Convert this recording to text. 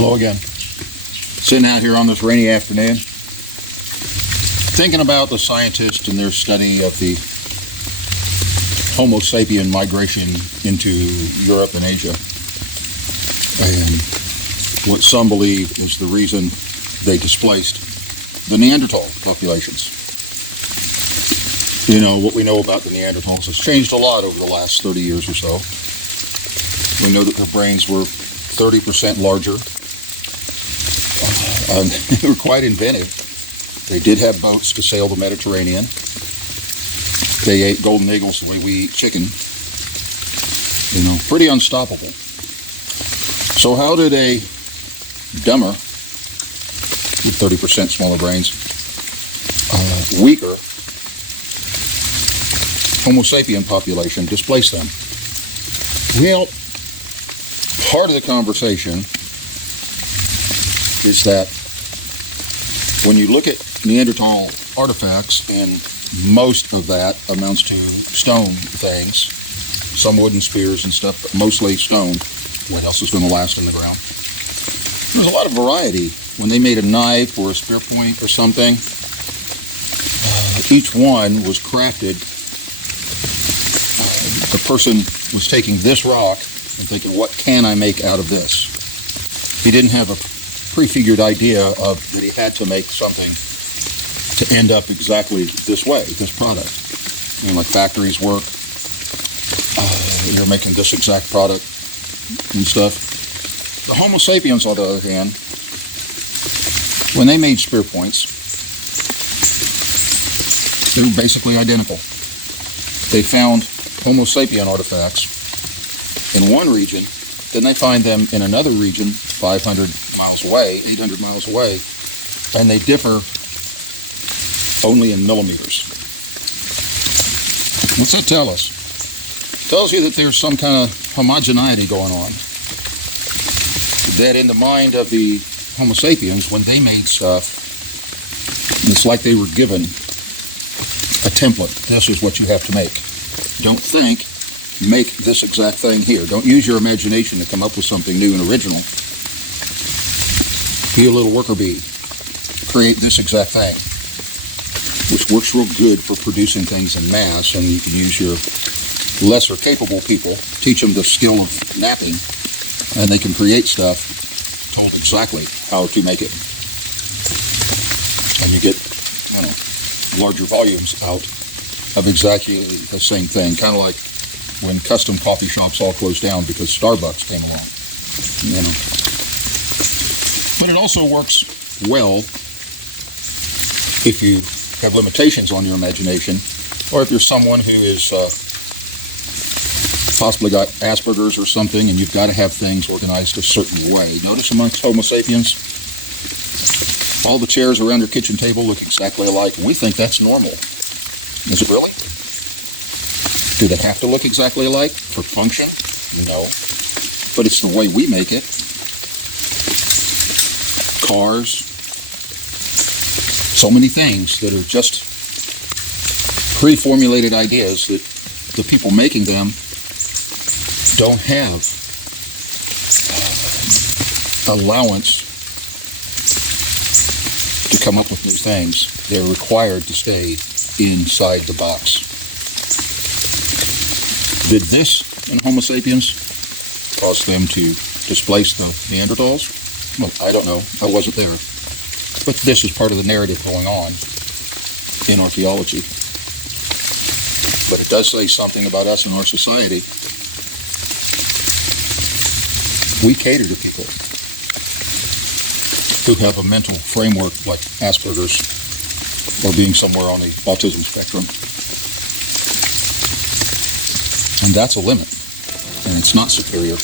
Hello again. Sitting out here on this rainy afternoon, thinking about the scientists and their study of the Homo sapien migration into Europe and Asia, and what some believe is the reason they displaced the Neanderthal populations. You know, what we know about the Neanderthals has changed a lot over the last 30 years or so. We know that their brains were 30% larger. They were quite inventive. They did have boats to sail the Mediterranean. They ate golden eagles the way we eat chicken. You know, pretty unstoppable. So how did a dumber, with 30% smaller brains, weaker Homo sapien population displace them? Well, part of the conversation is that when you look at Neanderthal artifacts, and most of that amounts to stone things, some wooden spears and stuff, but mostly stone. What else is going to last in the ground? There's a lot of variety. When they made a knife or a spear point or something, each one was crafted. The person was taking this rock and thinking, what can I make out of this? He didn't have a prefigured idea of that he had to make something to end up exactly this way, this product. You know, like factories work. You're making this exact product and stuff. The Homo sapiens, on the other hand, when they made spear points, they were basically identical. They found Homo sapien artifacts in one region, then they find them in another region 500 miles away, 800 miles away, and they differ only in millimeters. What's that tell us? It tells you that there's some kind of homogeneity going on. That in the mind of the Homo sapiens, when they made stuff, it's like they were given a template. This is what you have to make. Don't think, make this exact thing here. Don't use your imagination to come up with something new and original. Be a little worker bee. Create this exact thing, which works real good for producing things in mass, and you can use your lesser capable people, teach them the skill of napping, and they can create stuff told exactly how to make it. And you get, you know, larger volumes out of exactly the same thing, kind of like when custom coffee shops all closed down because Starbucks came along, you know. But it also works well if you have limitations on your imagination, or if you're someone who is possibly got Asperger's or something, and you've got to have things organized a certain way. Notice amongst Homo sapiens, all the chairs around your kitchen table look exactly alike, and we think that's normal. Is it really? Do they have to look exactly alike for function? No. But it's the way we make it. Cars. So many things that are just pre-formulated ideas that the people making them don't have allowance to come up with new things. They're required to stay inside the box. Did this in Homo sapiens cause them to displace the Neanderthals? Well, I don't know. I wasn't there. But this is part of the narrative going on in archaeology. But it does say something about us and our society. We cater to people who have a mental framework like Asperger's or being somewhere on the autism spectrum. And that's a limit, and it's not superior.